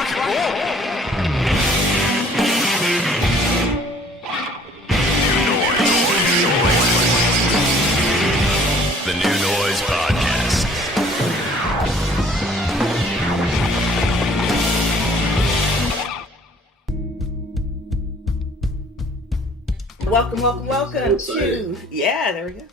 rock and roll. The New Noise Podcast. Welcome to, there we go,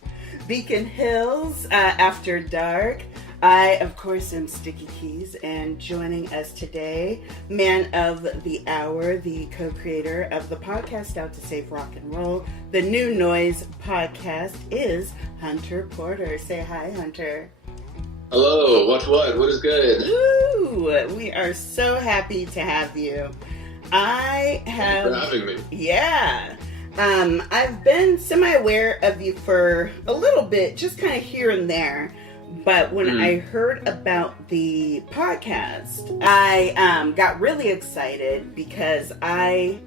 Beacon Hills After Dark. I, of course, am Sticky Keys, and joining us today, man of the hour, the co-creator of the podcast Out to Save Rock and Roll, the New Noise Podcast, is Hunter Porter. Say hi, Hunter. Hello, what is good? Woo! We are so happy to have you. Thanks for having me. Yeah. I've been semi-aware of you for a little bit, just kind of here and there. But when I heard about the podcast, I got really excited because I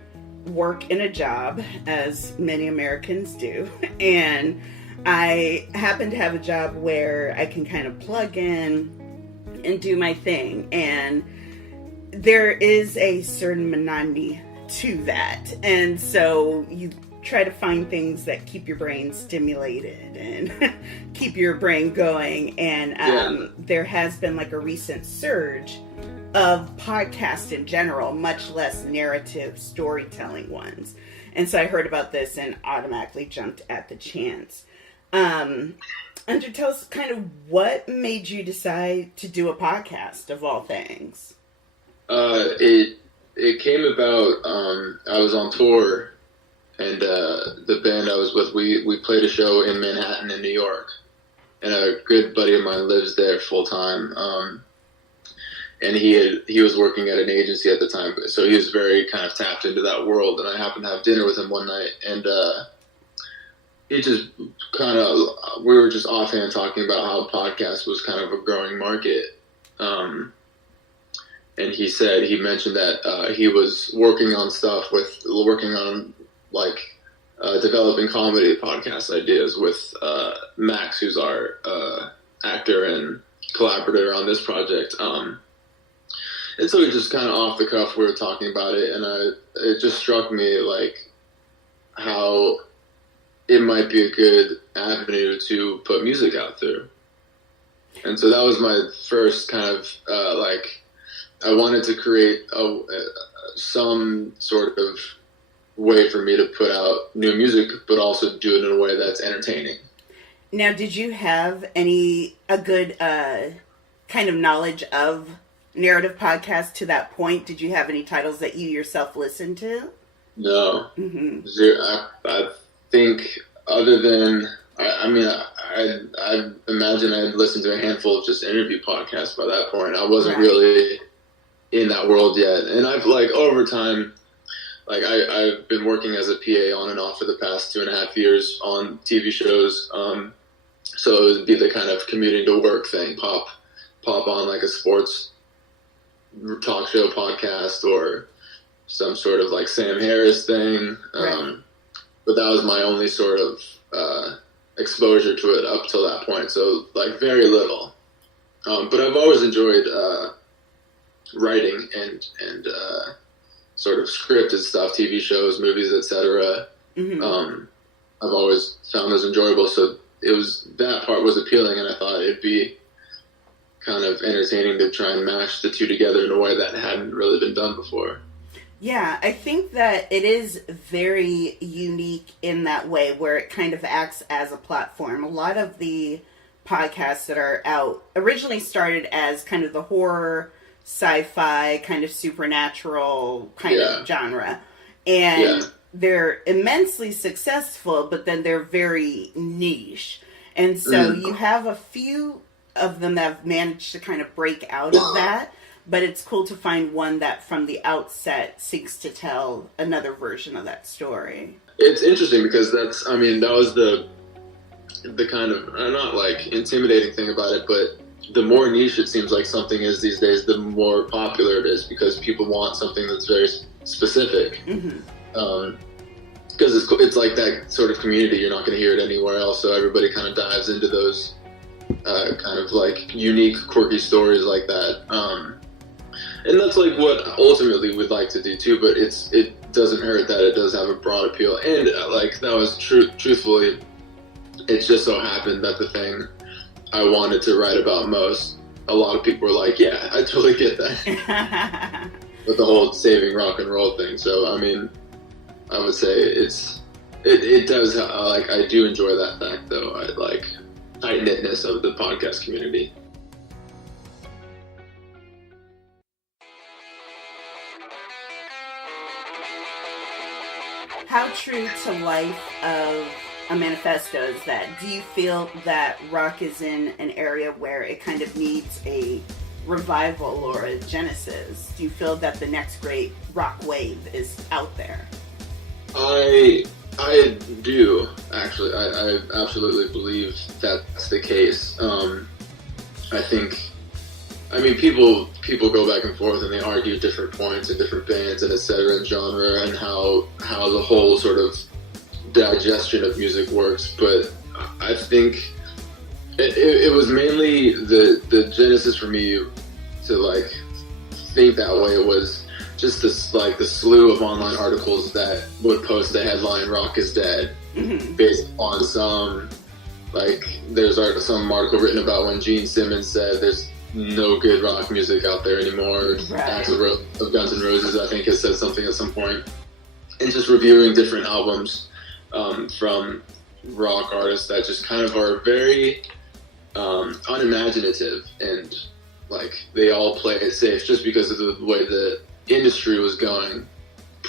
work in a job, as many Americans do, and I happen to have a job where I can kind of plug in and do my thing. And there is a certain monotony to that. And so you try to find things that keep your brain stimulated and keep your brain going. And there has been like a recent surge of podcasts in general, much less narrative storytelling ones. And so I heard about this and automatically jumped at the chance. Andrew, tell us kind of what made you decide to do a podcast of all things? It came about, I was on tour, and the band I was with, we played a show in Manhattan in New York, and a good buddy of mine lives there full time, and he was working at an agency at the time, so he was very kind of tapped into that world, and I happened to have dinner with him one night, and he just kind of, we were just offhand talking about how podcast was kind of a growing market, and he mentioned that he was working on developing comedy podcast ideas with Max, who's our actor and collaborator on this project. And so we just kind of off the cuff, we were talking about it, and it just struck me like how it might be a good avenue to put music out through. And so that was my first kind of I wanted to create some sort of way for me to put out new music, but also do it in a way that's entertaining. Now, did you have a good kind of knowledge of narrative podcasts to that point? Did you have any titles that you yourself listened to? No. Mm-hmm. I think other than, I imagine I had listened to a handful of just interview podcasts by that point. I wasn't really in that world yet. And I've over time, I've been working as a PA on and off for the past 2.5 years on TV shows. So it would be the kind of commuting to work thing, pop on like a sports talk show podcast or some sort of like Sam Harris thing. But that was my only sort of exposure to it up till that point. So very little. But I've always enjoyed writing and sort of scripted stuff, TV shows, movies, etc. Mm-hmm. I've always found those enjoyable, so that part was appealing, and I thought it'd be kind of entertaining to try and mash the two together in a way that hadn't really been done before. Yeah, I think that it is very unique in that way, where it kind of acts as a platform. A lot of the podcasts that are out originally started as kind of the horror, sci-fi, kind of supernatural kind of genre. And they're immensely successful, but then they're very niche. And so you have a few of them that have managed to kind of break out of that, but it's cool to find one that from the outset seeks to tell another version of that story. It's interesting because that was the kind of, not intimidating thing about it, but the more niche it seems like something is these days, the more popular it is because people want something that's very specific. Mm-hmm. Because it's like that sort of community, you're not going to hear it anywhere else, so everybody kind of dives into those kind of unique, quirky stories like that. And that's like what ultimately we'd like to do too, but it doesn't hurt that it does have a broad appeal. And like that was truthfully, it just so happened that the thing I wanted to write about most, a lot of people were like, yeah, I totally get that. With the whole saving rock and roll thing. So, I mean, I would say it does, like, I do enjoy that fact, though. I like tight-knitness of the podcast community. How true to life of a manifesto is that? Do you feel that rock is in an area where it kind of needs a revival or a genesis? Do you feel that the next great rock wave is out there? I do, actually. I absolutely believe that's the case. I think, I mean, people go back and forth and they argue different points and different bands and et cetera and genre and how the whole sort of digestion of music works. But I think it was mainly the genesis for me to like think that way. It was just this, like, the slew of online articles that would post the headline "Rock is Dead" based on some, like, there's some article written about when Gene Simmons said there's no good rock music out there anymore. Right. Axl of Guns N' Roses, I think, has said something at some point, and just reviewing different albums from rock artists that just kind of are very unimaginative, and like they all play it safe just because of the way the industry was going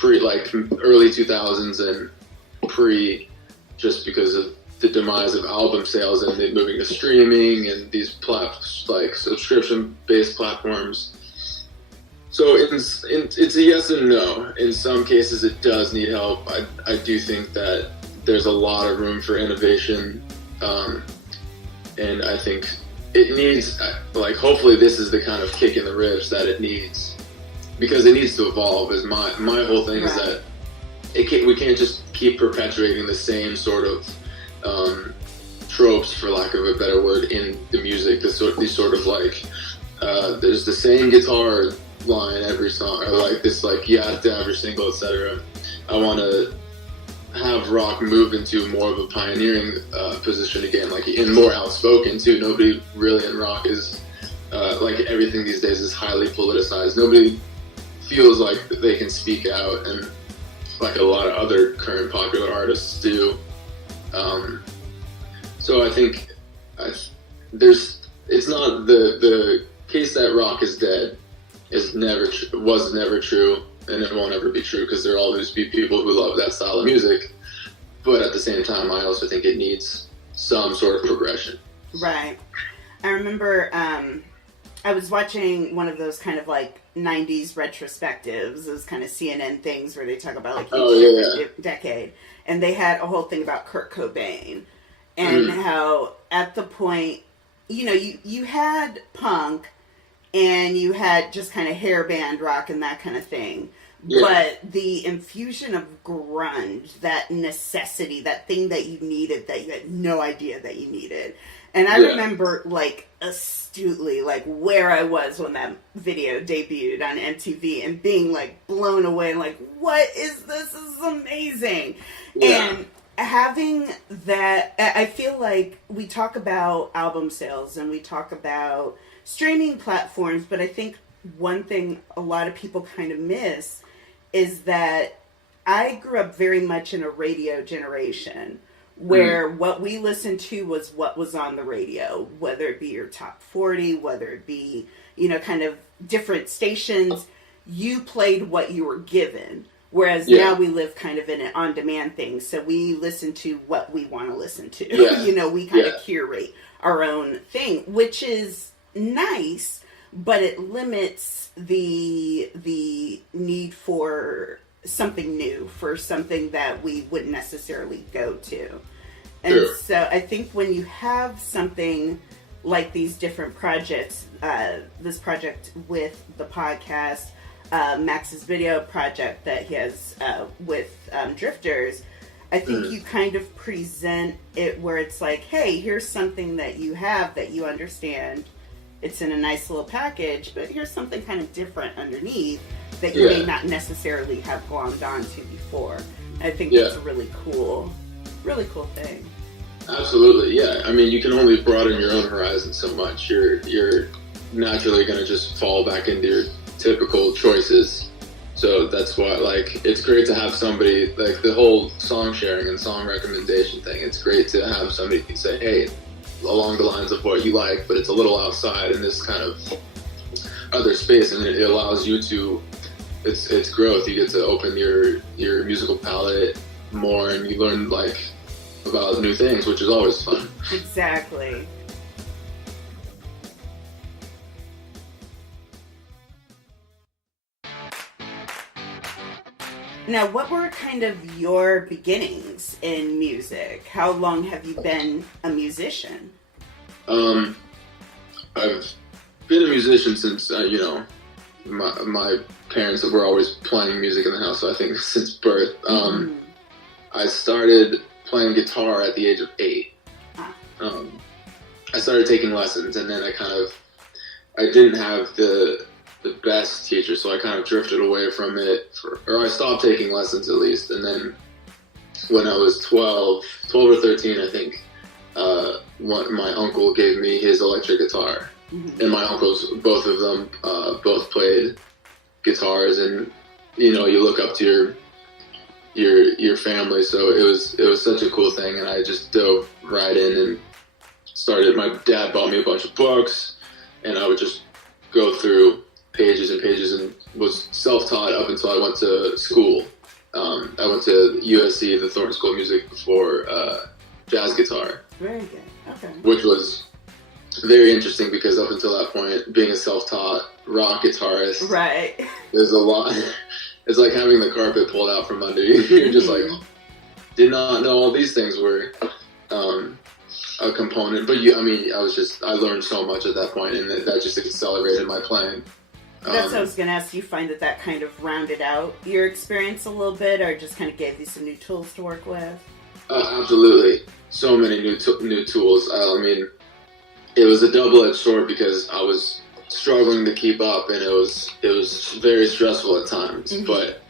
like early 2000s and just because of the demise of album sales and they moving to streaming and these like subscription-based platforms. So it's a yes and no. In some cases, it does need help. I do think that there's a lot of room for innovation, and I think it needs, like, hopefully this is the kind of kick in the ribs that it needs, because it needs to evolve. Is my whole thing. Right. Is that we can't just keep perpetuating the same sort of tropes, for lack of a better word, in the music. These sort of like there's the same guitar line every song, or like this, like, you have to have your single, etc. I want to have rock move into more of a pioneering position again, like, and more outspoken too. Nobody really in rock is like, everything these days is highly politicized. Nobody feels like they can speak out, and like a lot of other current popular artists do. So I think it's not the case that rock is dead was never true, and it won't ever be true, because there'll always be people who love that style of music. But at the same time, I also think it needs some sort of progression. Right. I remember I was watching one of those kind of like 90s retrospectives, those kind of CNN things where they talk about like each decade. And they had a whole thing about Kurt Cobain and how at the point, you know, you had punk and you had just kind of hair band rock and that kind of thing. Yeah. But the infusion of grunge, that necessity, that thing that you needed that you had no idea that you needed. And I remember, like, astutely, like, where I was when that video debuted on MTV and being, like, blown away and, like, what is this? This is amazing. Yeah. And having that, I feel like we talk about album sales and we talk about streaming platforms, but I think one thing a lot of people kind of miss is that I grew up very much in a radio generation where what we listened to was what was on the radio, whether it be your top 40, whether it be, you know, kind of different stations. You played what you were given. Whereas now we live kind of in an on-demand thing. So we listen to what we want to listen to. Yeah. You know, we kind of curate our own thing, which is nice, but it limits the need for something new, for something that we wouldn't necessarily go to. And so I think when you have something like these different projects, this project with the podcast, Max's video project that he has with Drifters, I think you kind of present it where it's like, hey, here's something that you have that you understand, it's in a nice little package, but here's something kind of different underneath that you may not necessarily have glommed onto before. I think that's a really cool thing. Absolutely, yeah. I mean, you can only broaden your own horizon so much. You're naturally going to just fall back into your typical choices. So that's why, like, it's great to have somebody, like, the whole song sharing and song recommendation thing. It's great to have somebody say, hey, along the lines of what you like, but it's a little outside in this kind of other space, and it allows you to, it's growth. You get to open your musical palette more, and you learn, like, about new things, which is always fun. Exactly. Now, what were kind of your beginnings in music? How long have you been a musician? I've been a musician since, my parents were always playing music in the house, so I think since birth. I started playing guitar at the age of 8. I started taking lessons, and then I didn't have the best teacher, so I kind of drifted away from it, or I stopped taking lessons at least. And then when I was 12 or 13, I think, my uncle gave me his electric guitar, and my uncles, both of them, both played guitars, and you look up to your family, so it was such a cool thing, and I just dove right in and started. My dad bought me a bunch of books, and I would just go through pages and pages, and was self-taught up until I went to school. I went to USC, the Thornton School of Music, for jazz guitar. Very good. Okay. Which was very interesting because up until that point, being a self-taught rock guitarist, right, there's a lot. It's like having the carpet pulled out from under you. You're just like, did not know all these things were a component. But I learned so much at that point, and that just accelerated my playing. That's what I was going to ask. You find that kind of rounded out your experience a little bit, or just kind of gave you some new tools to work with? Absolutely. So many new tools. It was a double-edged sword because I was struggling to keep up, and it was very stressful at times. But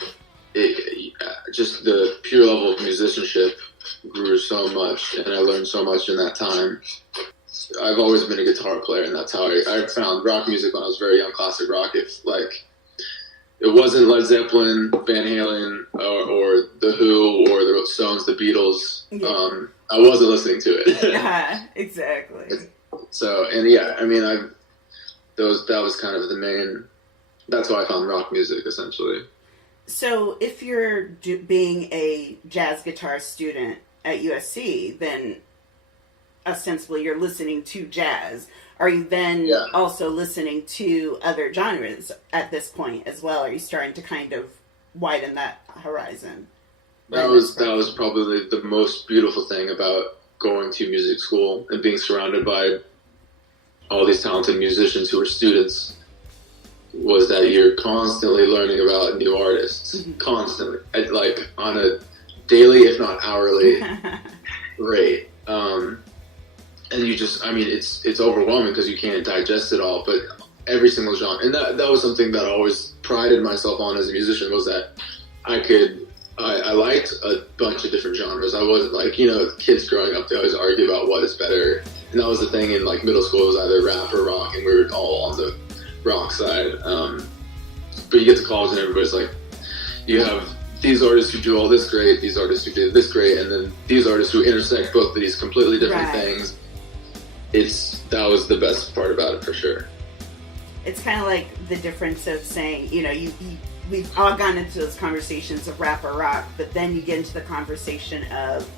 just the pure level of musicianship grew so much, and I learned so much in that time. I've always been a guitar player, and that's how I found rock music when I was very young. Classic rock. If it wasn't Led Zeppelin, Van Halen, or The Who, or the Stones, the Beatles, I wasn't listening to it. Exactly. So, and that was kind of the main. That's why I found rock music, essentially. So, if you're being a jazz guitar student at USC, then ostensibly you're listening to jazz. Are you then also listening to other genres at this point as well? Are you starting to kind of widen that horizon? That was probably the most beautiful thing about going to music school and being surrounded by all these talented musicians who are students, was that you're constantly learning about new artists, constantly, like on a daily, if not hourly rate. And you just, it's overwhelming because you can't digest it all, but every single genre. And that was something that I always prided myself on as a musician, was that I liked a bunch of different genres. I wasn't like, kids growing up, they always argue about what is better. And that was the thing in like middle school, it was either rap or rock, and we were all on the rock side. But you get to college and everybody's like, you have these artists who do all this great, these artists who do this great, and then these artists who intersect both of these completely different things. That was the best part about it, for sure. It's kind of like the difference of saying, we've all gone into those conversations of rap or rock, but then you get into the conversation of,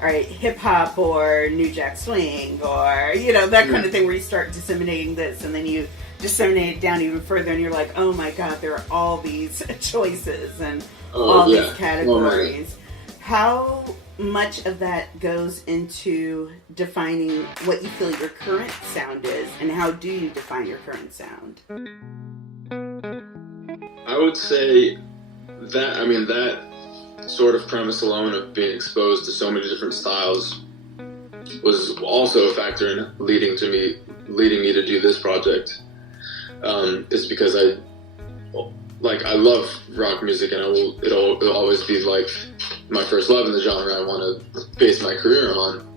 all right, hip hop or New Jack Swing, or that kind of thing, where you start disseminating this, and then you disseminate it down even further, and you're like, oh my god, there are all these choices and all these categories. How much of that goes into defining what you feel your current sound is, and how do you define your current sound? I would say that sort of premise alone of being exposed to so many different styles was also a factor in leading me to do this project. Is because I love rock music, and it'll always be like my first love in the genre I want to base my career on.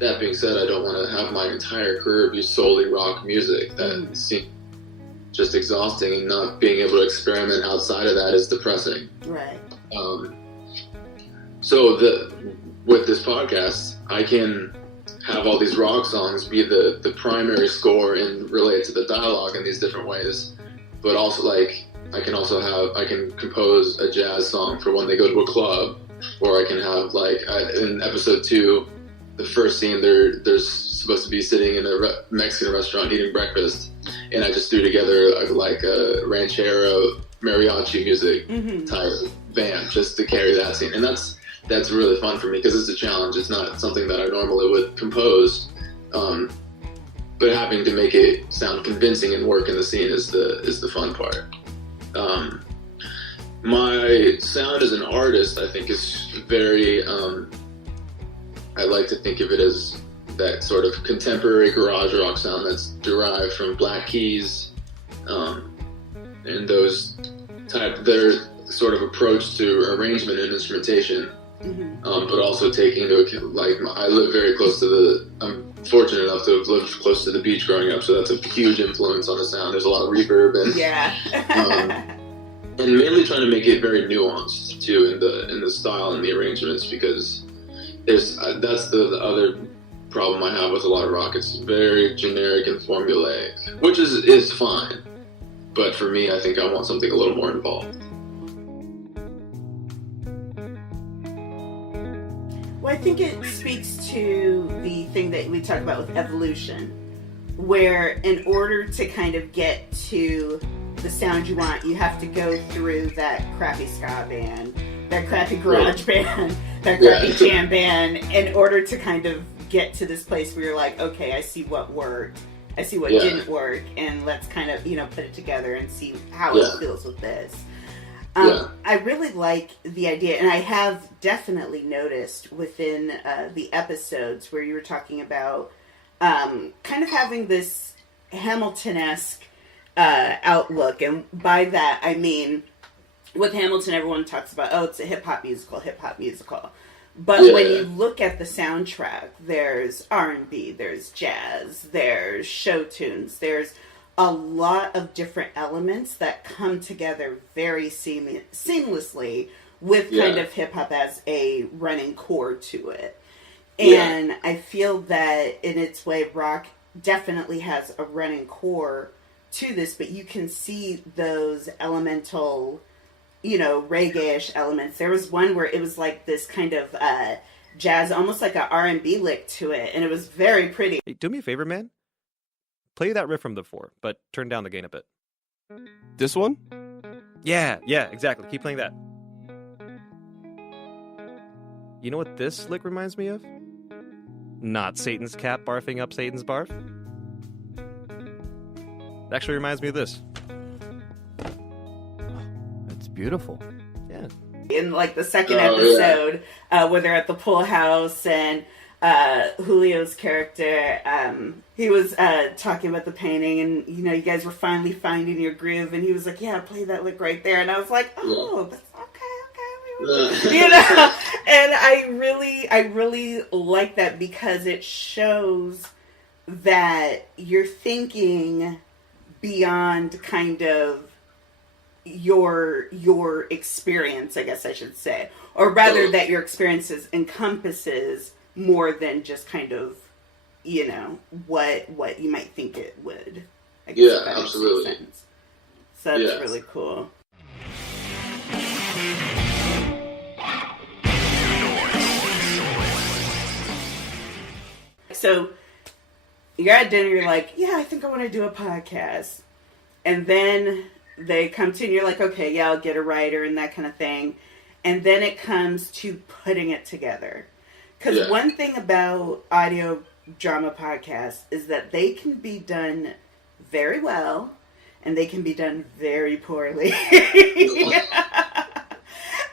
That being said, I don't want to have my entire career be solely rock music. That seems just exhausting, and not being able to experiment outside of that is depressing. Right. So with this podcast, I can have all these rock songs be the primary score and relate to the dialogue in these different ways, but also like I can compose a jazz song for when they go to a club, or I can have like in episode 2, the first scene they're supposed to be sitting in a Mexican restaurant eating breakfast, and I just threw together like a ranchero mariachi music type band just to carry that scene, and that's really fun for me because it's a challenge. It's not something that I normally would compose, but having to make it sound convincing and work in the scene is the fun part. My sound as an artist, I think, is very. I like to think of it as that sort of contemporary garage rock sound that's derived from Black Keys, and those their sort of approach to arrangement and instrumentation. But also taking into account, like, I live very close to I'm fortunate enough to have lived close to the beach growing up, so that's a huge influence on the sound. There's a lot of reverb and mainly trying to make it very nuanced too in the style and the arrangements, because that's the other problem I have with a lot of rock. It's very generic and formulaic, which is fine, but for me, I think I want something a little more involved. Well, I think it speaks to the thing that we talk about with evolution, where in order to kind of get to the sound you want, you have to go through that crappy ska band, that crappy garage band, that crappy jam band, in order to kind of get to this place where you're like, okay, I see what worked, I see what didn't work, and let's kind of, put it together and see how it feels with this. I really like the idea, and I have definitely noticed within the episodes where you were talking about kind of having this Hamilton-esque outlook, and by that I mean, with Hamilton, everyone talks about, it's a hip-hop musical. But when you look at the soundtrack, there's R&B, there's jazz, there's show tunes, there's a lot of different elements that come together very seamlessly with kind of hip-hop as a running core to it. And I feel that in its way, rock definitely has a running core to this, but you can see those elemental, reggae-ish elements. There was one where it was like this kind of jazz, almost like an R&B lick to it, and it was very pretty. Hey, do me a favor, man. Play that riff from before, but turn down the gain a bit. This one? Yeah, exactly. Keep playing that. You know what this lick reminds me of? Not Satan's cat barfing up Satan's barf. It actually reminds me of this. That's beautiful. Yeah. In like the second episode, where they're at the pool house, and Julio's character, he was talking about the painting, and you guys were finally finding your groove, and he was like, yeah, play that lick right there, and I was like, oh, that's okay, and I really like that, because it shows that you're thinking beyond kind of your experience, I guess I should say, or rather that your experiences encompasses more than just kind of, what you might think it would. I guess that absolutely. makes sense. So that's really cool. So you're at dinner, you're like, yeah, I think I want to do a podcast. And then they come to you and you're like, okay, yeah, I'll get a writer and that kind of thing. And then it comes to putting it together. Because one thing about audio drama podcasts is that they can be done very well and they can be done very poorly.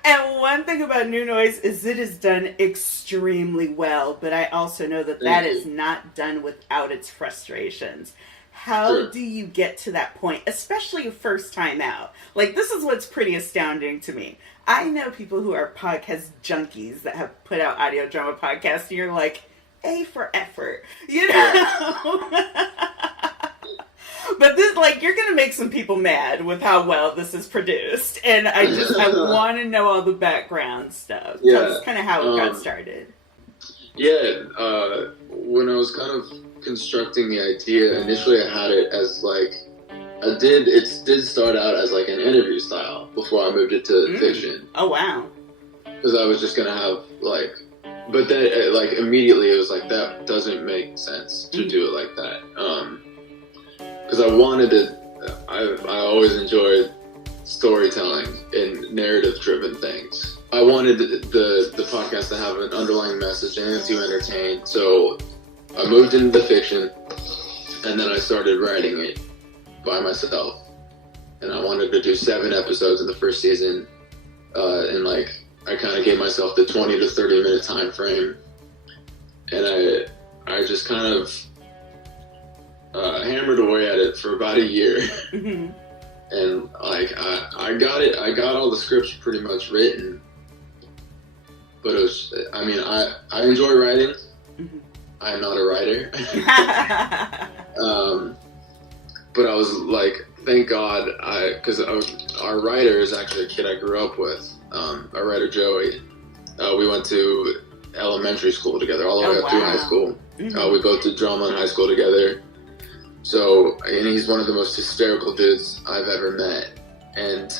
And one thing about New Noise is it is done extremely well, but I also know that that is not done without its frustrations. How do you get to that point, especially first time out? Like, this is what's pretty astounding to me. I know people who are podcast junkies that have put out audio drama podcasts, and you're like, A for effort, you know? But this, like, you're gonna make some people mad with how well this is produced, and I want to know all the background stuff. Yeah, that's kind of how it got started. Yeah, when I was kind of constructing the idea, initially I had it as like it did start out as like an interview style before I moved it to fiction. Oh wow! Because I was just gonna have like, but then like immediately it was like that doesn't make sense to do it like that. Because I wanted it. I always enjoyed storytelling and narrative-driven things. I wanted the podcast to have an underlying message and to entertain. So I moved into the fiction, and then I started writing it by myself. And I wanted to do 7 episodes in the first season, and like I kind of gave myself the 20 to 30 minute time frame, and I just kind of hammered away at it for about a year. Mm-hmm. And like I got all the scripts pretty much written, but it was, I mean, I enjoy writing. Mm-hmm. I'm not a writer. But I was like, thank God, because our writer is actually a kid I grew up with, our writer Joey. We went to elementary school together, all the way up through high school. Mm-hmm. We both did drama in high school together. So, and he's one of the most hysterical dudes I've ever met. And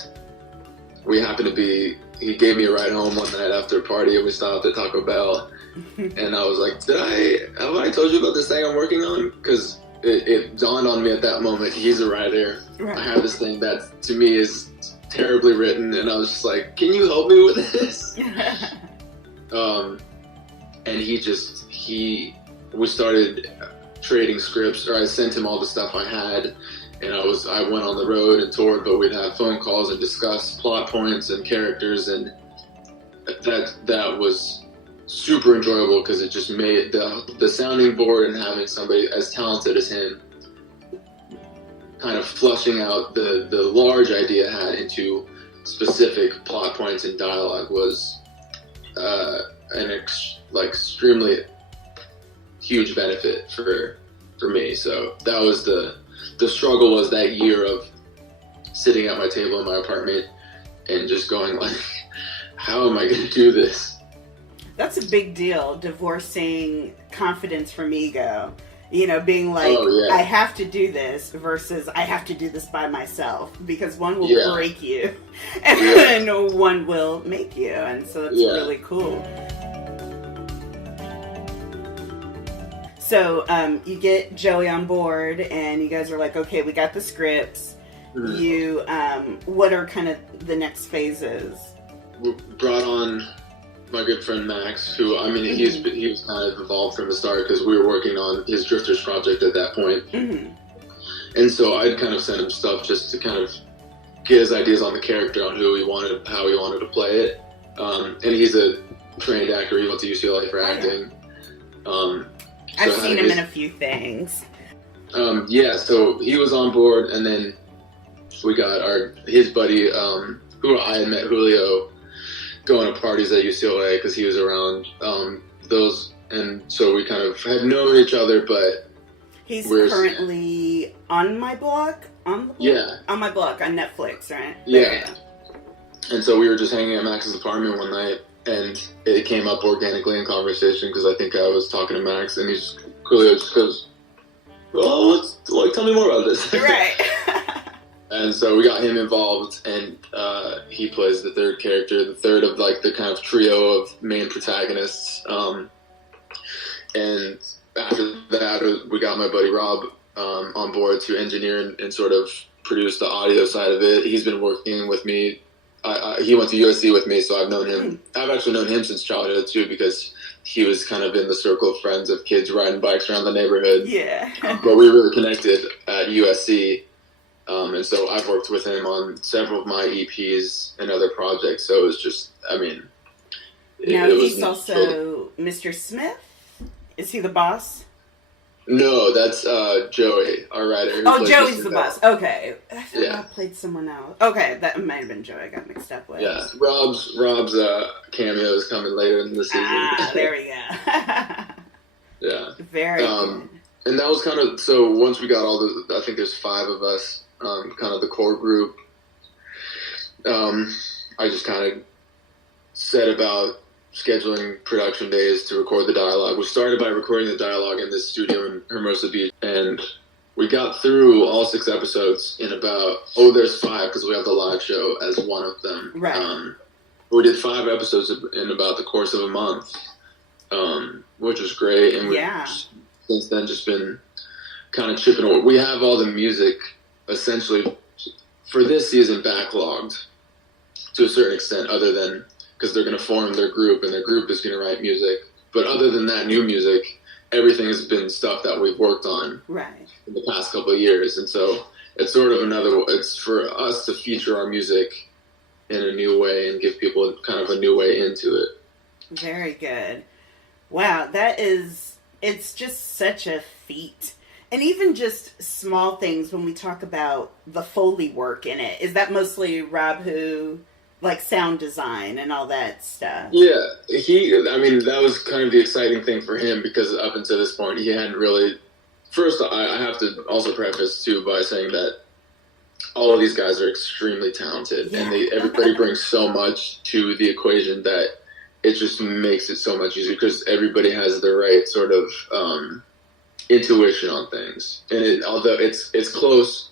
we happened to be, he gave me a ride home one night after a party, and we stopped at Taco Bell. And I was like, have I told you about this thing I'm working on? Because it dawned on me at that moment, he's a writer. Right. I have this thing that to me is terribly written, and I was just like, can you help me with this? And we started trading scripts, or I sent him all the stuff I had, and I went on the road and toured, but we'd have phone calls and discuss plot points and characters, and that was super enjoyable because it just made the sounding board and having somebody as talented as him kind of flushing out the large idea I had into specific plot points and dialogue was extremely huge benefit for me. So that was the struggle, was that year of sitting at my table in my apartment and just going like, how am I going to do this? That's a big deal, divorcing confidence from ego. You know, being like, I have to do this versus I have to do this by myself, because one will break you and one will make you. And so that's really cool. So you get Joey on board, and you guys are like, okay, we got the scripts. Mm-hmm. You, what are kind of the next phases? We brought on my good friend Max, who, I mean, he was kind of involved from the start because we were working on his Drifters project at that point. Mm-hmm. And so I'd kind of sent him stuff just to kind of get his ideas on the character, on how he wanted to play it. And he's a trained actor. He went to UCLA for acting. I've seen him in a few things. So he was on board, and then we got his buddy, who I had met, Julio, going to parties at UCLA because he was around those, and so we kind of had known each other, but he's currently on my blog, on my blog on Netflix, right? Yeah. And so we were just hanging at Max's apartment one night, and it came up organically in conversation because I think I was talking to Max, and Julio just goes, "Oh, tell me more about this." Right. And so we got him involved, and he plays the third character, the third of like the kind of trio of main protagonists. And after that, we got my buddy Rob on board to engineer and sort of produce the audio side of it. He's been working with me. He went to USC with me, so I've known him. I've actually known him since childhood too, because he was kind of in the circle of friends of kids riding bikes around the neighborhood. Yeah. But we really connected at USC. And so I've worked with him on several of my EPs and other projects. So it was just, I mean, now he's also Mr. Smith. Is he the boss? No, that's Joey, our writer. Oh, Joey's the boss. Okay, I thought Yeah. I played someone else. Okay, that might have been Joey. I got mixed up with. Yeah, Rob's cameo is coming later in the season. Ah, there we go. Yeah. Very good. And that was kind of, so once we got all the, I think there's 5 of us, kind of the core group, I just kind of set about scheduling production days to record the dialogue. We started by recording the dialogue in this studio in Hermosa Beach, and we got through all 6 episodes in about, there's 5 because we have the live show as one of them. Right. We did 5 episodes in about the course of a month, which was great, and we've since then just been kind of chipping away. We have all the music essentially for this season backlogged to a certain extent, other than because they're going to form their group and their group is going to write music. But other than that new music, everything has been stuff that we've worked on in the past couple of years. And so it's sort of it's for us to feature our music in a new way and give people kind of a new way into it. Very good. Wow, it's just such a feat. And even just small things when we talk about the Foley work in it. Is that mostly Rob who, like sound design and all that stuff? Yeah, that was kind of the exciting thing for him because up until this point he hadn't really... First, I have to also preface too by saying that all of these guys are extremely talented and everybody brings so much to the equation that it just makes it so much easier because everybody has the right sort of intuition on things. And although it's close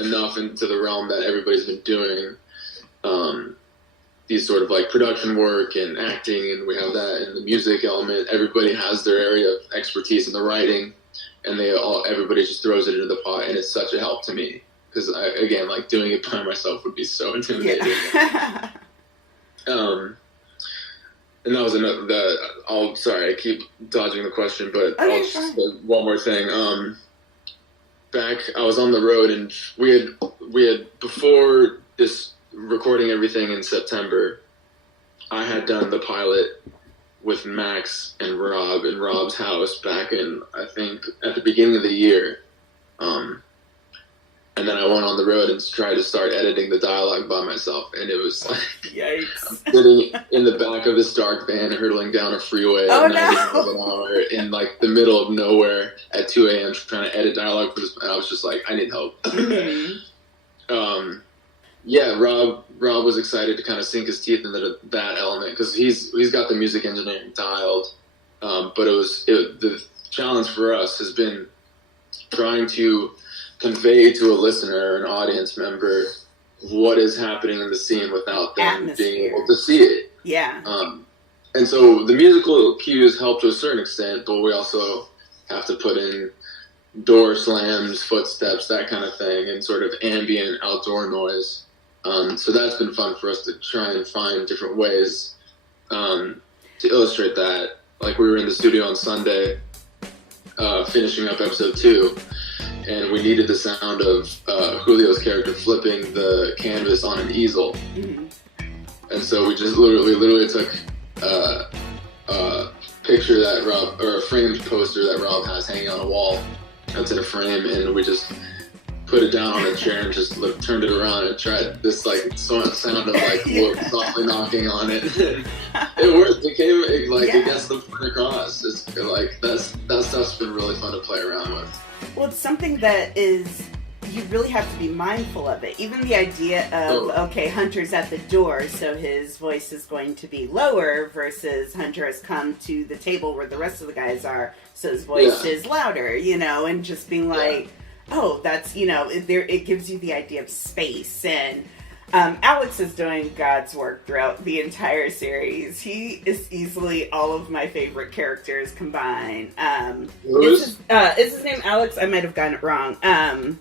enough into the realm that everybody's been doing these sort of like production work and acting, and we have that and the music element, everybody has their area of expertise in the writing, and everybody just throws it into the pot, and it's such a help to me because again, like doing it by myself would be so intimidating. And that was another. Sorry, I keep dodging the question, but I'll just say one more thing. Back, I was on the road, and we had before this recording everything in September. I had done the pilot with Max and Rob in Rob's house back in, I think, at the beginning of the year. And then I went on the road and tried to start editing the dialogue by myself. And it was like, yikes. I'm sitting in the back of this dark van hurtling down a freeway at 90 miles an hour in like the middle of nowhere at 2 a.m. trying to edit dialogue for this. And I was just like, I need help. Rob was excited to kind of sink his teeth into that element because he's got the music engineering dialed. But the challenge for us has been trying to convey to a listener, an audience member, what is happening in the scene without them being able to see it. Yeah. And so the musical cues help to a certain extent, but we also have to put in door slams, footsteps, that kind of thing, and sort of ambient outdoor noise. So that's been fun for us to try and find different ways to illustrate that. Like we were in the studio on Sunday, finishing up episode 2, and we needed the sound of Julio's character flipping the canvas on an easel. Mm-hmm. And so we just literally took a picture that Rob, or a framed poster that Rob has hanging on a wall that's in a frame, and we just put it down on a chair and just turned it around and tried this like sound of like wood softly knocking on it. It worked. It gets the point across. It's like that stuff's been really fun to play around with. Well, it's something that you really have to be mindful of it. Even the idea of, Hunter's at the door, so his voice is going to be lower versus Hunter has come to the table where the rest of the guys are, so his voice is louder, and just being like, that's, it gives you the idea of space. And Alex is doing God's work throughout the entire series. He is easily all of my favorite characters combined. Is his name Alex? I might have gotten it wrong.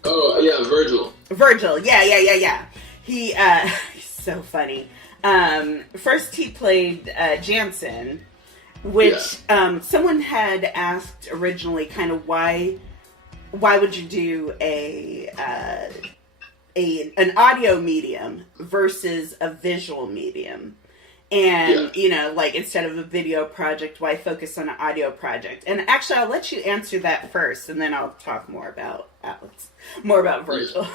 Virgil. Virgil, yeah. He's so funny. First he played Jansen, which someone had asked originally kind of why would you do a an audio medium versus a visual medium. And, like, instead of a video project, why focus on an audio project? And actually, I'll let you answer that first, and then I'll talk more about Alex, more about Virgil.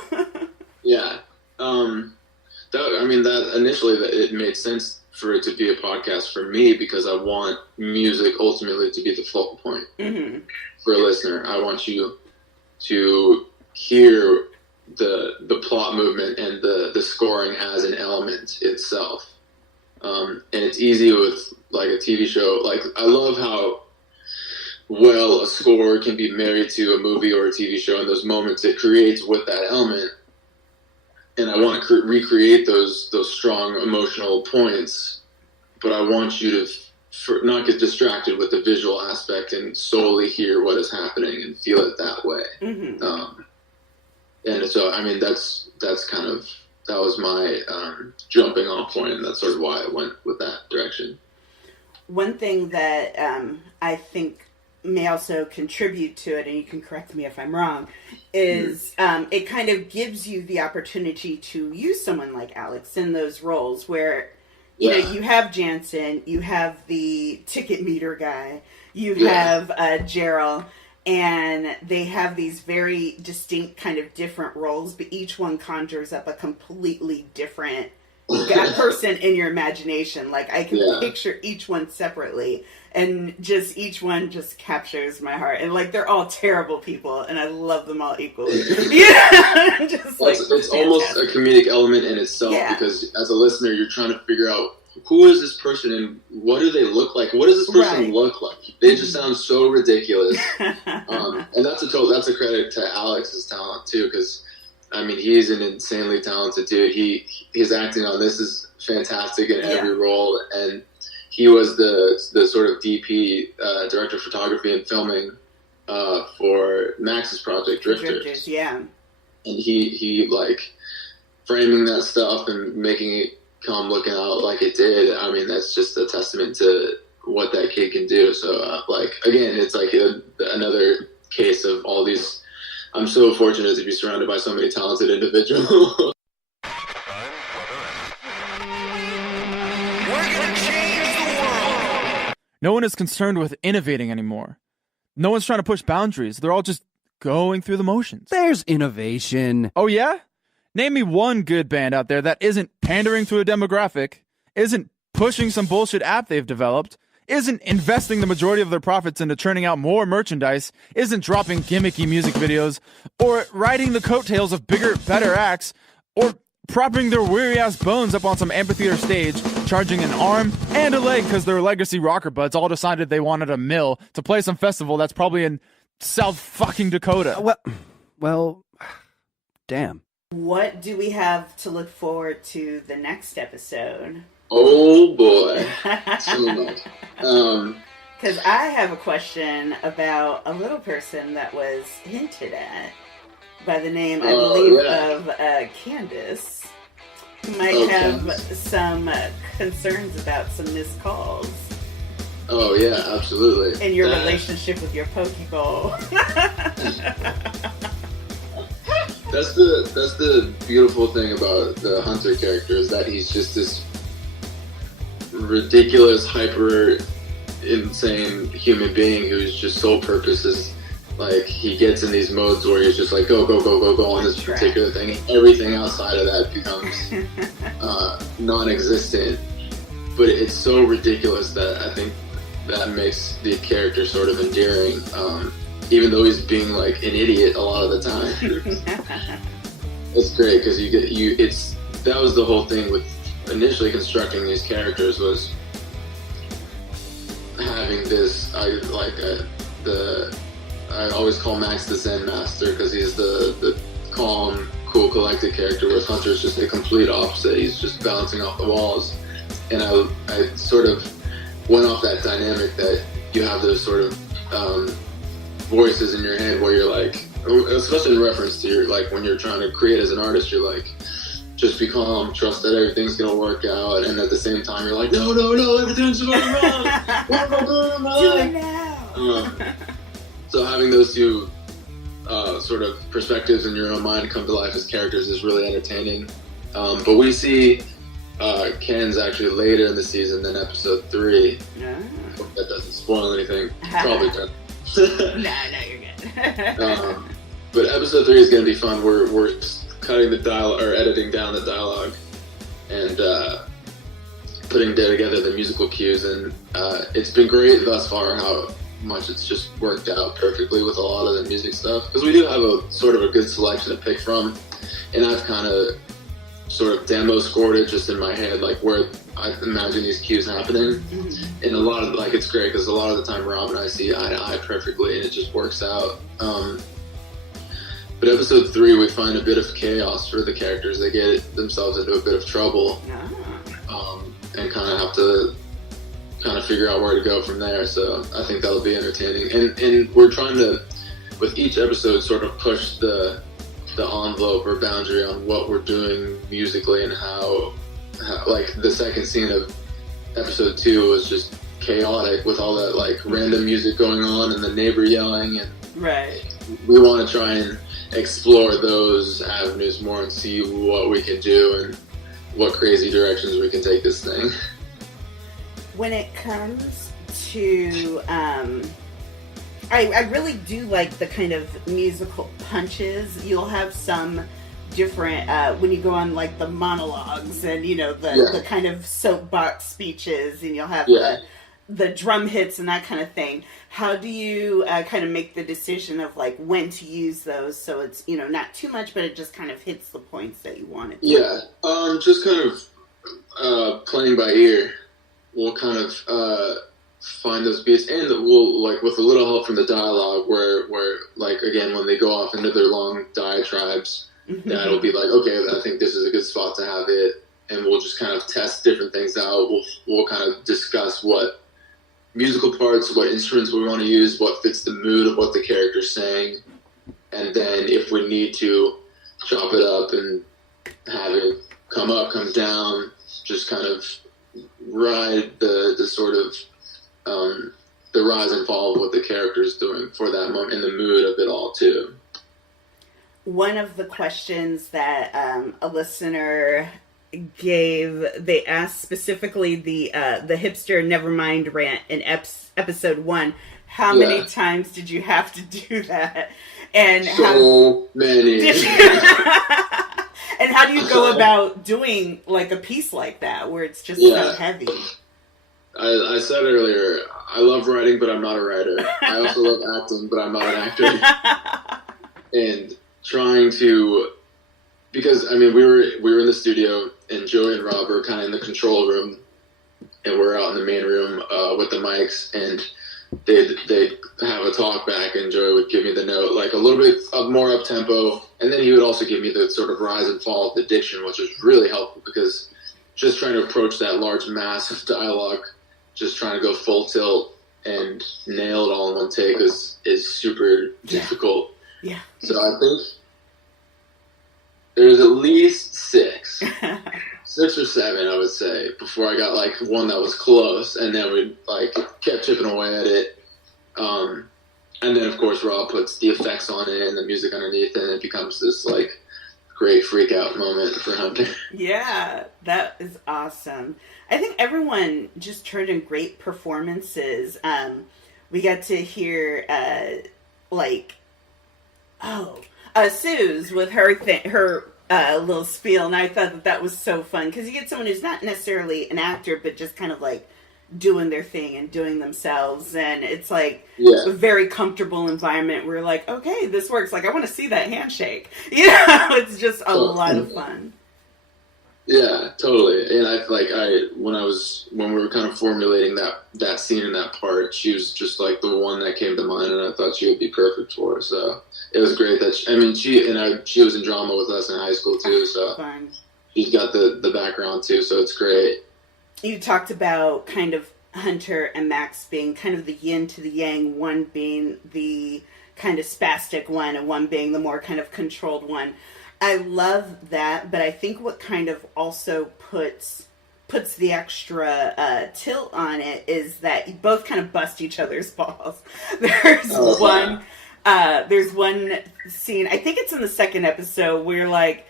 Yeah. That initially, it made sense for it to be a podcast for me because I want music ultimately to be the focal point for a listener. I want you to hear the plot movement and the scoring as an element itself. And it's easy with like a TV show. Like, I love how well a score can be married to a movie or a TV show, and those moments it creates with that element. And I want to recreate those strong emotional points, but I want you to not get distracted with the visual aspect and solely hear what is happening and feel it that way. And so, that was my jumping off point, and that's sort of why I went with that direction. One thing that I think may also contribute to it, and you can correct me if I'm wrong, is it kind of gives you the opportunity to use someone like Alex in those roles where, you know, you have Jansen, you have the ticket meter guy, you have Gerald, and they have these very distinct kind of different roles, but each one conjures up a completely different person in your imagination. Like, I can picture each one separately, and just each one just captures my heart. And like, they're all terrible people, and I love them all equally. Just like, it's almost a comedic element in itself, because as a listener, you're trying to figure out, who is this person and what do they look like? What does this person look like? They just sound so ridiculous. And that's a credit to Alex's talent too, because I mean, he's an insanely talented dude. His acting on this is fantastic in every role, and he was the sort of DP, director of photography and filming for Max's project Drifters. And he like framing that stuff and making it come looking out like it did. I mean, that's just a testament to what that kid can do. So like, again, it's like another case of all these. I'm so fortunate to be surrounded by so many talented individuals. We're gonna change the world. No one is concerned with innovating anymore. No one's trying to push boundaries. They're all just going through the motions. There's innovation. Oh, yeah? Name me one good band out there that isn't pandering to a demographic, isn't pushing some bullshit app they've developed, isn't investing the majority of their profits into churning out more merchandise, isn't dropping gimmicky music videos, or riding the coattails of bigger, better acts, or propping their weary-ass bones up on some amphitheater stage, charging an arm and a leg because their legacy rocker buds all decided they wanted a mill to play some festival that's probably in South fucking Dakota. Well, damn. What do we have to look forward to the next episode? Oh boy, so much. Because I have a question about a little person that was hinted at by the name, I believe, of Candace, who might have some concerns about some missed calls. Oh yeah, absolutely. In your relationship with your Pokeball. That's the beautiful thing about the Hunter character, is that he's just this ridiculous, hyper insane human being whose just sole purpose is, like, he gets in these modes where he's just like go on this particular thing. Everything outside of that becomes non-existent. But it's so ridiculous that I think that makes the character sort of endearing, even though he's being like an idiot a lot of the time. It's great because that was the whole thing with initially constructing these characters, was having this. I always call Max the Zen master because he's the calm, cool, collected character, whereas Hunter's just the complete opposite. He's just bouncing off the walls. And I sort of went off that dynamic that you have those sort of voices in your head where you're like, especially in reference to your, like, when you're trying to create as an artist, you're like, just be calm, trust that everything's gonna work out, and at the same time you're like, no, everything's going wrong. Do it now. So having those two sort of perspectives in your own mind come to life as characters is really entertaining. But we see Ken's actually later in the season than episode 3. Yeah. Hope that doesn't spoil anything. Probably does. No, you're good. But episode 3 is going to be fun. We're cutting the dialogue, or editing down the dialogue, and putting together the musical cues, and it's been great thus far how much it's just worked out perfectly with a lot of the music stuff, because we do have a sort of a good selection to pick from, and I've kind of sort of demo scored it just in my head, like where I imagine these cues happening. And a lot of, like, it's great because a lot of the time Rob and I see eye to eye perfectly, and it just works out. But episode 3, we find a bit of chaos for the characters. They get themselves into a bit of trouble, and kind of have to kind of figure out where to go from there. So I think that'll be entertaining. And we're trying to, with each episode, sort of push the envelope or boundary on what we're doing musically, and how like the second scene of episode 2 was just chaotic with all that like random music going on and the neighbor yelling, and Right. we want to try and explore those avenues more and see what we can do and what crazy directions we can take this thing. When it comes to, I really do like the kind of musical punches. You'll have some different, when you go on like the monologues and, you know, the kind of soapbox speeches, and you'll have the drum hits and that kind of thing. How do you kind of make the decision of like when to use those so it's, you know, not too much, but it just kind of hits the points that you want it to? Yeah, just kind of playing by ear. We'll kind of find those beats, and we'll, like, with a little help from the dialogue, where like, again, when they go off into their long diatribes, that'll be like, okay, I think this is a good spot to have it, and we'll just kind of test different things out. We'll kind of discuss what musical parts, what instruments we want to use, what fits the mood of what the character's saying, and then if we need to chop it up and have it come up, come down, just kind of ride the sort of the rise and fall of what the character is doing for that moment, and the mood of it all too. One of the questions that a listener gave, they asked specifically the hipster Nevermind rant in episode 1. How many times did you have to do that? And so many. Did you, and how do you go about doing like a piece like that where it's just so heavy? I said earlier, I love writing, but I'm not a writer. I also love acting, but I'm not an actor. And trying to, because I mean, we were in the studio, and Joey and Rob were kind of in the control room, and we're out in the main room with the mics, and they'd have a talk back, and Joey would give me the note, like a little bit more up tempo, and then he would also give me the sort of rise and fall of the diction, which was really helpful, because just trying to approach that large mass of dialogue, just trying to go full tilt and nail it all in one take is super difficult. Yeah. So I think there's at least 6 or 7, I would say, before I got like one that was close, and then we like kept chipping away at it. And then of course Rob puts the effects on it and the music underneath, and it becomes this like great freak out moment for Hunter. Yeah, that is awesome. I think everyone just turned in great performances. We got to hear Suze with her little spiel, and I thought that was so fun, because you get someone who's not necessarily an actor, but just kind of like doing their thing and doing themselves, and it's like a very comfortable environment where you're like, okay, this works, like I want to see that handshake. You know, it's just a lot of fun. Yeah, totally. And when we were kind of formulating that scene and that part, she was just like the one that came to mind, and I thought she would be perfect for it. So it was great that she was in drama with us in high school too. So fun. She's got the background too, so it's great. You talked about kind of Hunter and Max being kind of the yin to the yang, one being the kind of spastic one and one being the more kind of controlled one. I love that, but I think what kind of also puts the extra tilt on it is that you both kind of bust each other's balls. There's one There's one scene, I think it's in the second episode, where like,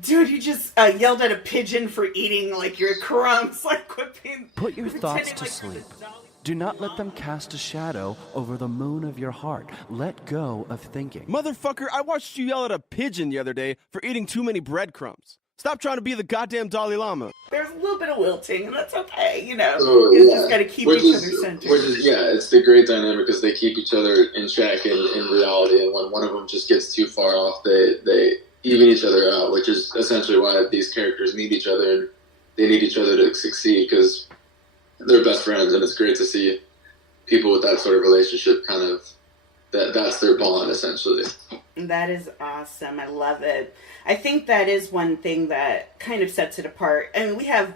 dude, you just yelled at a pigeon for eating like your crumbs, like whipping. Put your thoughts pretending to like sleep. you're the Dalai- Do not let them cast a shadow over the moon of your heart. Let go of thinking. Motherfucker, I watched you yell at a pigeon the other day for eating too many breadcrumbs. Stop trying to be the goddamn Dalai Lama. There's a little bit of wilting, and that's okay, you know. Oh, You yeah. just got to keep Which each is- other centered. Which is, yeah, it's the great dynamic because they keep each other in check in reality, and when one of them just gets too far off, they even each other out, which is essentially why these characters need each other, and they need each other to succeed because they're best friends, and it's great to see people with that sort of relationship kind of, that's their bond, essentially. That is awesome. I love it. I think that is one thing that kind of sets it apart. I mean, we have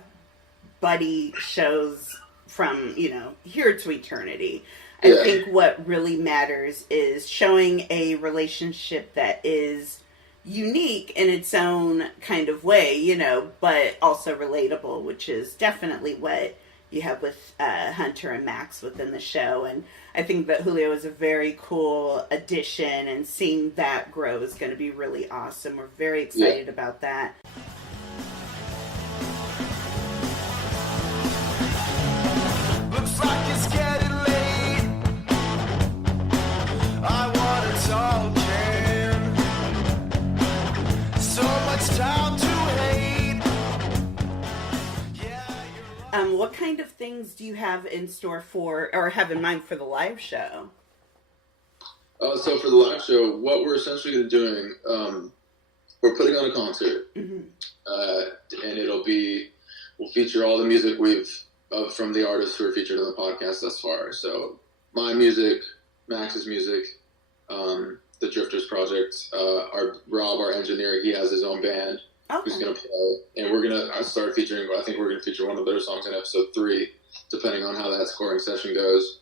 buddy shows from, you know, here to eternity. I Yeah. think what really matters is showing a relationship that is unique in its own kind of way, you know, but also relatable, which is definitely what you have with Hunter and Max within the show. And I think that Julio is a very cool addition, and seeing that grow is going to be really awesome. We're very excited about that. Looks like it's getting late. I wanna talk, so much time to hate. Yeah, you're right. What kind of things do you have in store for, or have in mind for the live show? So for the live show, what we're essentially doing, we're putting on a concert, Mm-hmm. and we'll feature all the music from the artists who are featured on the podcast thus far. So my music, Max's music, the Drifters Project, Rob, our engineer, he has his own band who's Okay. going to play, and we're going to start featuring, I think we're going to feature one of their songs in episode 3, depending on how that scoring session goes.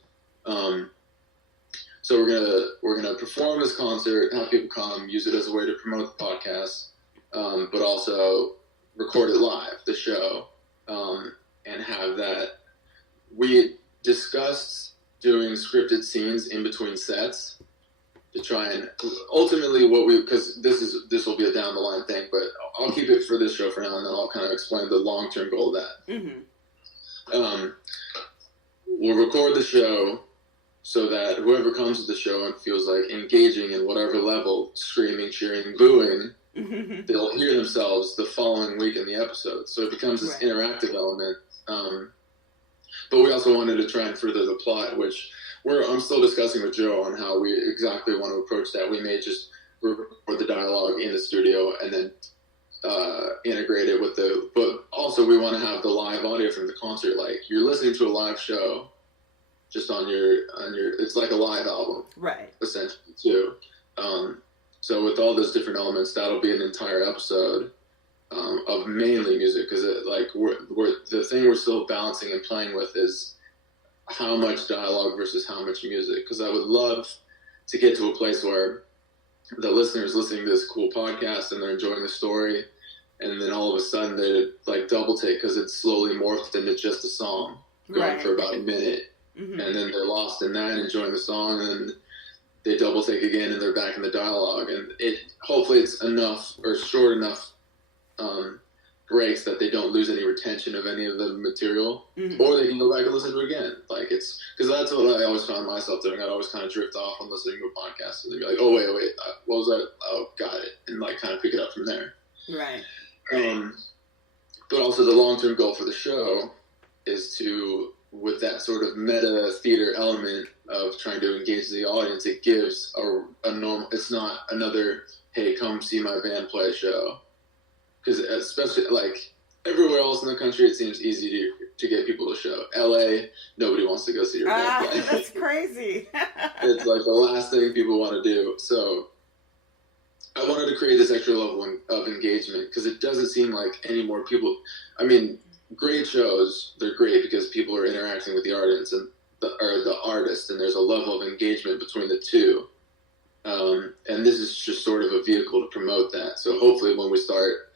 So we're gonna perform this concert, have people come, use it as a way to promote the podcast, but also record it live, the show, and have that. We discussed doing scripted scenes in between sets to try and ultimately because this will be a down the line thing, but I'll keep it for this show for now, and then I'll kind of explain the long term goal of that. Mm-hmm. We'll record the show so that whoever comes to the show and feels like engaging in whatever level, screaming, cheering, booing, Mm-hmm. they'll hear themselves the following week in the episode. So it becomes this Right. interactive element. But we also wanted to try and further the plot, which I'm still discussing with Joe on how we exactly want to approach that. We may just record the dialogue in the studio and then integrate it with but also we want to have the live audio from the concert. Like you're listening to a live show just on your, it's like a live album, Right. essentially too. So with all those different elements, that'll be an entire episode of mainly music, because the thing we're still balancing and playing with is how much dialogue versus how much music. Because I would love to get to a place where the listener's listening to this cool podcast and they're enjoying the story, and then all of a sudden they like double take because it's slowly morphed into just a song going Right. for about a minute. Mm-hmm. And then they're lost in that, enjoying the song, and then they double take again, and they're back in the dialogue. And hopefully it's enough or short enough breaks that they don't lose any retention of any of the material, Mhm. or they can go back and listen to it again. Like it's because that's what I always found myself doing. I'd always kind of drift off on listening to a podcast, and they'd be like, "Oh wait, what was that? Oh, got it," and like kind of pick it up from there. Right. But also the long-term goal for the show is to, with that sort of meta theater element of trying to engage the audience, it gives a normal, it's not another, hey, come see my band play show. Because especially, like, everywhere else in the country, it seems easy to get people to show. LA, nobody wants to go see your band play. That's crazy. It's like the last thing people want to do. So I wanted to create this extra level of engagement, because it doesn't seem like any more people, I mean, great shows, they're great because people are interacting with the audience and the artist, and there's a level of engagement between the two. And this is just sort of a vehicle to promote that. So hopefully when we start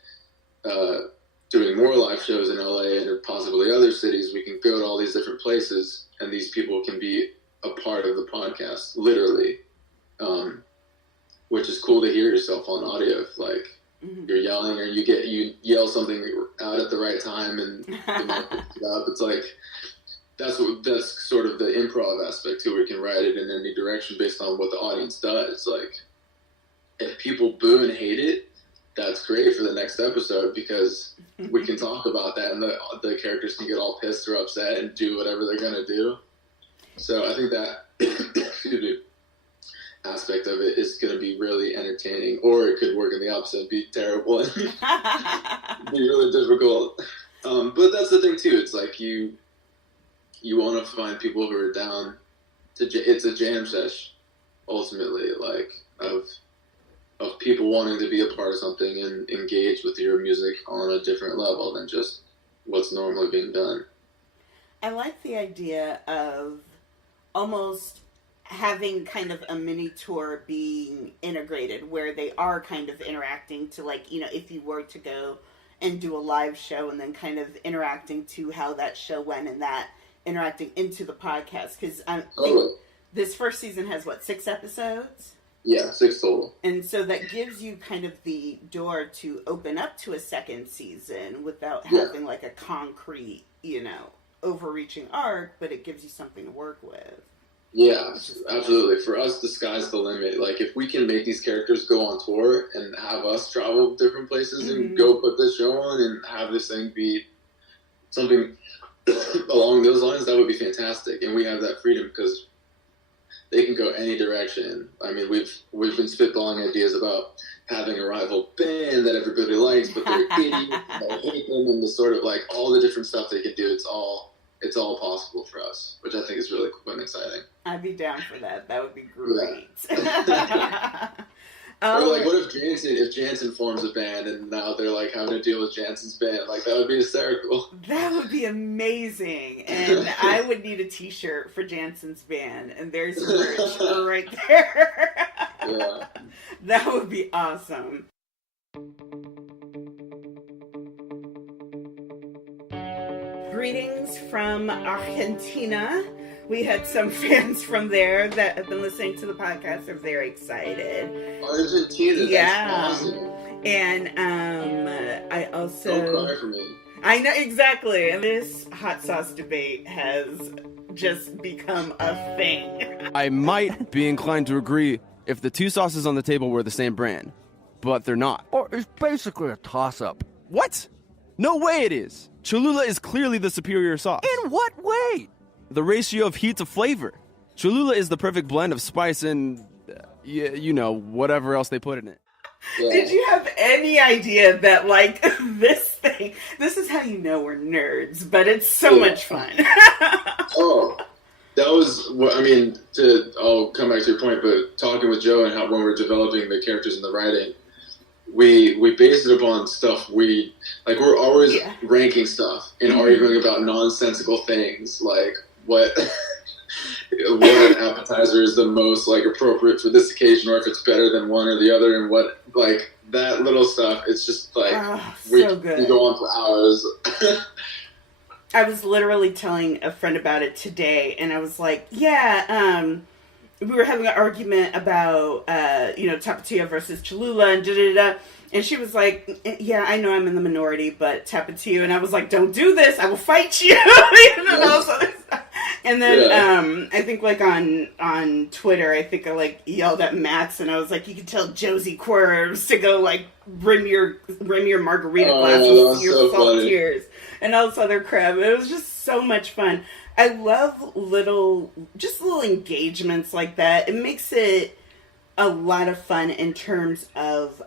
doing more live shows in LA and possibly other cities, we can go to all these different places, and these people can be a part of the podcast, literally. which is cool to hear yourself on audio. If, like, you're yelling or you yell something out at the right time and the mic picks it up. It's like that's sort of the improv aspect too, where you can write it in any direction based on what the audience does. Like, if people boo and hate it, that's great for the next episode, because we can talk about that and the characters can get all pissed or upset and do whatever they're gonna do. So I think that excuse me, aspect of it is going to be really entertaining, or it could work in the opposite and be terrible and be really difficult. But that's the thing too. It's like you want to find people who are down to. It's a jam sesh, ultimately, like of people wanting to be a part of something and engage with your music on a different level than just what's normally being done. I like the idea of almost having kind of a mini tour being integrated, where they are kind of interacting to, like, you know, if you were to go and do a live show and then kind of interacting to how that show went and that interacting into the podcast. Because I think this first season has, 6 episodes? Yeah, 6 total. And so that gives you kind of the door to open up to a second season without having like a concrete, you know, overreaching arc, but it gives you something to work with. Yeah, absolutely. For us, the sky's the limit. Like, if we can make these characters go on tour and have us travel different places and go put this show on and have this thing be something along those lines, that would be fantastic. And we have that freedom because they can go any direction. I mean, we've been spitballing ideas about having a rival band that everybody likes, but they're idiots, they hate them, and the sort of like all the different stuff they could do. It's all possible for us, which I think is really cool and exciting. I'd be down for that. That would be great. Yeah. Or like, what if Jansen forms a band and now they're like having to deal with Jansen's band? Like, that would be hysterical. That would be amazing. And I would need a t-shirt for Jansen's band, and there's merch right there. Yeah. That would be awesome. Greetings from Argentina. We had some fans from there that have been listening to the podcast. They're very excited. Argentina, yeah. That's awesome. And I also... Don't cry for me. I know, exactly. And this hot sauce debate has just become a thing. I might be inclined to agree if the 2 sauces on the table were the same brand, but they're not. Or it's basically a toss-up. What? No way it is. Cholula is clearly the superior sauce. In what way? The ratio of heat to flavor. Cholula is the perfect blend of spice and, you know, whatever else they put in it. Yeah. Did you have any idea that, like, this is how you know we're nerds, but it's so much fun. Oh, that was what, I mean, I'll come back to your point, but talking with Joe and how when we're developing the characters and the writing, we base it upon stuff we're always ranking stuff and arguing about nonsensical things, like what appetizer is the most like appropriate for this occasion, or if it's better than one or the other, and what, like, that little stuff. It's just like we go on for hours. I was literally telling a friend about it today, and I was like, we were having an argument about Tapatio versus Cholula and da-da-da-da. And she was like, yeah, I know I'm in the minority, but Tapatio. And I was like, don't do this. I will fight you. And then I think, like, on Twitter, I think I, like, yelled at Max, and I was like, you can tell Josie Quirves to go, like, rim your margarita glasses with your salt tears and all this other crap. It was just so much fun. I love little engagements like that. It makes it a lot of fun in terms of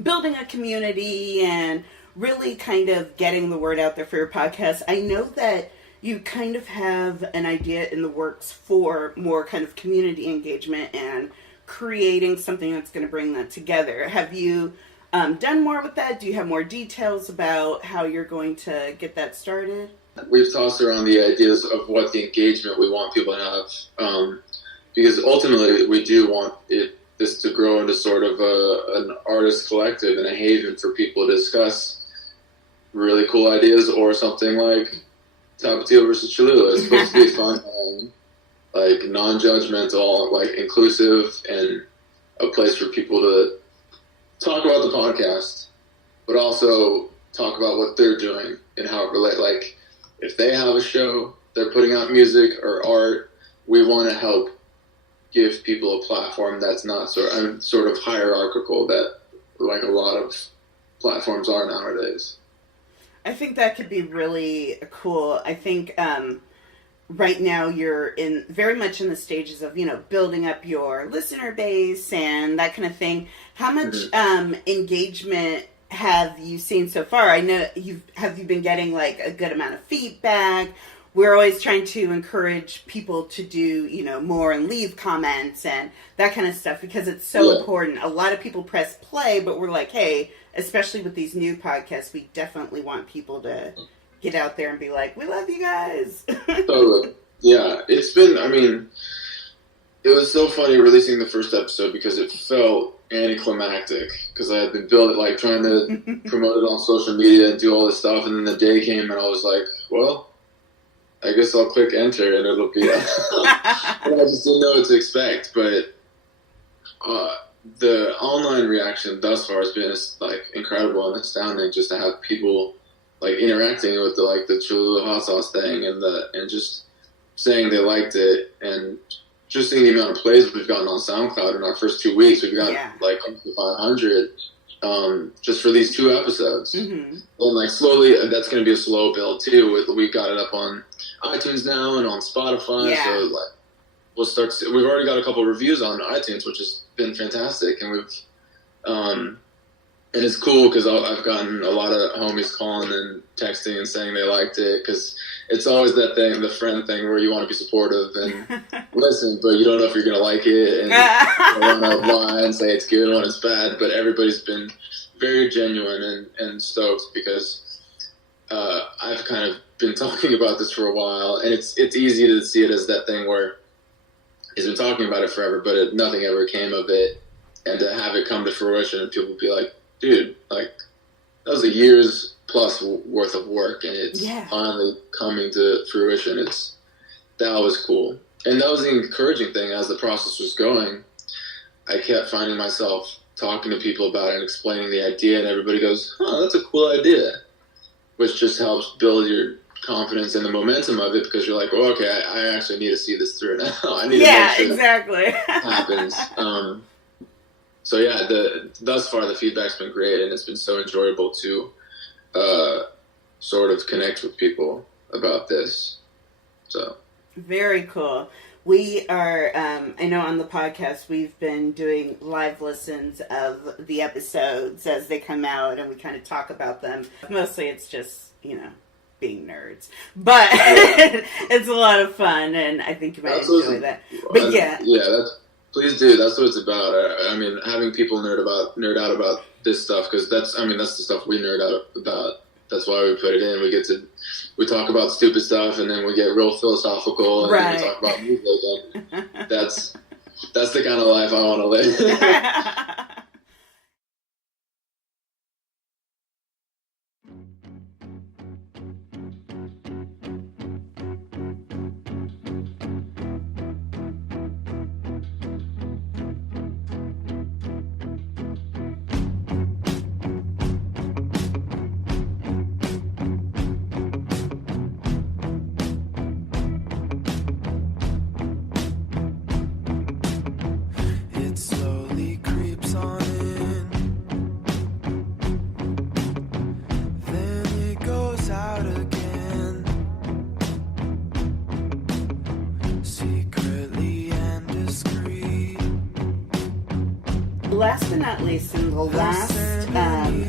building a community and really kind of getting the word out there for your podcast. I know that you kind of have an idea in the works for more kind of community engagement and creating something that's going to bring that together. Have you done more with that? Do you have more details about how you're going to get that started? We've tossed around the ideas of what the engagement we want people to have, because ultimately we do want this to grow into sort of an artist collective and a haven for people to discuss really cool ideas, or something like Tapatio versus Cholula. It's supposed to be fun. like non-judgmental, like inclusive, and a place for people to talk about the podcast, but also talk about what they're doing and how it relates. Like, if they have a show, they're putting out music or art, we want to help give people a platform that's not sort of hierarchical that like a lot of platforms are nowadays. I think that could be really cool. I think right now you're very much in the stages of, building up your listener base and that kind of thing. How much engagement have you seen so far? I know have you been getting like a good amount of feedback? We're always trying to encourage people to do, more and leave comments and that kind of stuff because it's so important. A lot of people press play, but we're like, hey, especially with these new podcasts, we definitely want people to get out there and be like, we love you guys. Totally. Yeah, it's been, it was so funny releasing the first episode because it felt anticlimactic because I had been trying to promote it on social media and do all this stuff, and then the day came and I was like, well, I guess I'll click enter and it'll be and I just didn't know what to expect, but the online reaction thus far has been like incredible and astounding just to have people like interacting with the Cholula hot sauce thing and just saying they liked it, and just seeing the amount of plays we've gotten on SoundCloud in our first 2 weeks. We've got like up to 500 just for these 2 episodes. Mm-hmm. And like slowly, that's going to be a slow build too. We've got it up on iTunes now and on Spotify. Yeah. So like we've already got a couple reviews on iTunes, which has been fantastic. And and it's cool because I've gotten a lot of homies calling and texting and saying they liked it, because it's always that thing, the friend thing, where you want to be supportive and listen, but you don't know if you're going to like it, and you want to lie and say it's good when it's bad. But everybody's been very genuine and stoked because I've kind of been talking about this for a while, and it's easy to see it as that thing where he's been talking about it forever, but nothing ever came of it, and to have it come to fruition and people be like, dude, like, that was a year's plus worth of work, and it's finally coming to fruition. That was cool. And that was the encouraging thing. As the process was going, I kept finding myself talking to people about it and explaining the idea, and everybody goes, that's a cool idea, which just helps build your confidence and the momentum of it, because you're like, well, okay, I actually need to see this through now. I need to make sure exactly. that happens. So yeah, thus far the feedback's been great, and it's been so enjoyable to sort of connect with people about this. So very cool. We are, I know on the podcast we've been doing live listens of the episodes as they come out, and we kind of talk about them. Mostly it's just, being nerds. But it's a lot of fun, and I think you might enjoy that. But please do. That's what it's about. I mean, having people nerd out about this stuff, because that's the stuff we nerd out about. That's why we put it in. We talk about stupid stuff, and then we get real philosophical, and then we talk about music. And that's the kind of life I want to live. Last but not least, in the last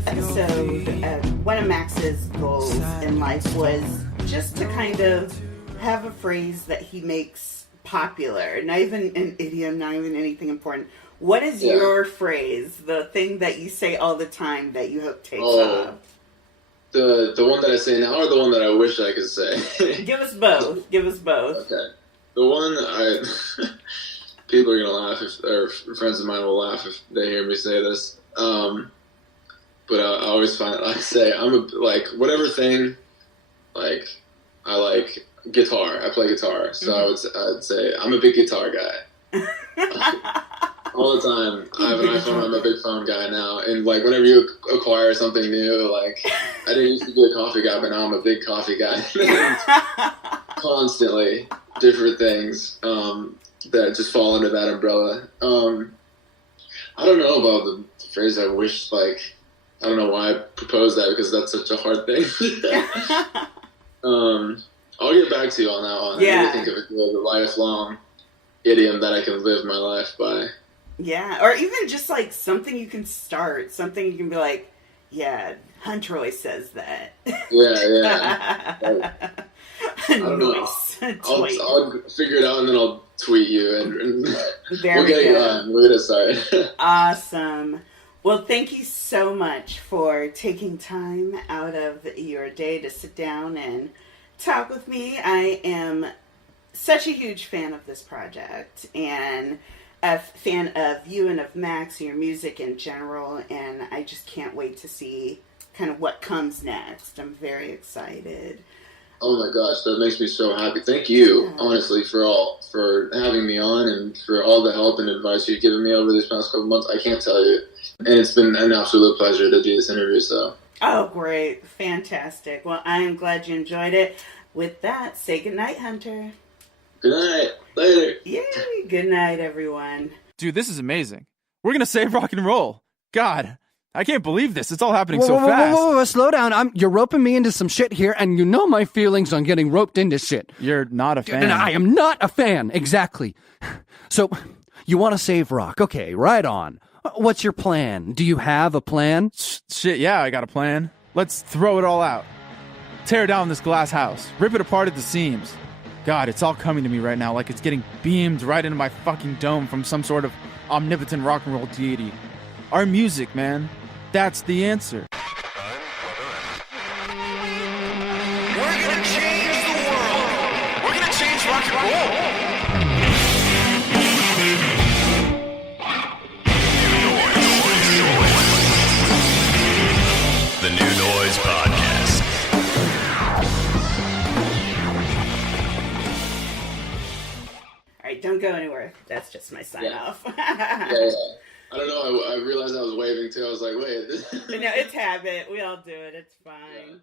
episode, one of Max's goals in life was just to kind of have a phrase that he makes popular. Not even an idiom, not even anything important. What is your phrase, the thing that you say all the time that you hope takes off? The one that I say now, or the one that I wish I could say? Give us both. Okay. The one people are going to laugh, or friends of mine will laugh if they hear me say this. But I always find, I say, whatever thing, like, I like guitar. I play guitar, so I'd say I'm a big guitar guy. All the time. I have an iPhone. I'm a big phone guy now. And like whenever you acquire something new, like I didn't used to be a coffee guy, but now I'm a big coffee guy. Constantly different things that just fall under that umbrella. I don't know about the phrase I wish, like, I don't know why I proposed that because that's such a hard thing. I'll get back to you on that one. Yeah. I really think of it as a lifelong idiom that I can live my life by. Yeah, or even just like something you can start, something you can be like, yeah, Huntroy says that. Yeah. I don't know. I'll figure it out and then I'll tweet you and there we'll get it on. We'll get it started. Awesome. Well, thank you so much for taking time out of your day to sit down and talk with me. I am such a huge fan of this project and a fan of you and of Max, your music in general, and I just can't wait to see kind of what comes next. I'm very excited. Oh my gosh, that makes me so happy. Thank you, honestly, for having me on and for all the help and advice you've given me over these past couple months. I can't tell you. And it's been an absolute pleasure to do this interview, so. Oh, great. Fantastic. Well, I am glad you enjoyed it. With that, say goodnight, Hunter. Good night. Later. Yay. Good night, everyone. Dude, this is amazing. We're gonna save rock and roll. God, I can't believe this. It's all happening so fast. Whoa, slow down. You're roping me into some shit here, and you know my feelings on getting roped into shit. You're not a fan. And I am not a fan, exactly. So, you want to save rock. Okay, right on. What's your plan? Do you have a plan? Shit, yeah, I got a plan. Let's throw it all out. Tear down this glass house. Rip it apart at the seams. God, it's all coming to me right now like it's getting beamed right into my fucking dome from some sort of omnipotent rock and roll deity. Our music, man. That's the answer. We're gonna change the world. We're gonna change rock and roll. The New Noise Podcast. All right, don't go anywhere. That's just my sign off. Yeah. I don't know. I realized I was waving too. I was like, wait. No, it's habit. We all do it. It's fine. Yeah.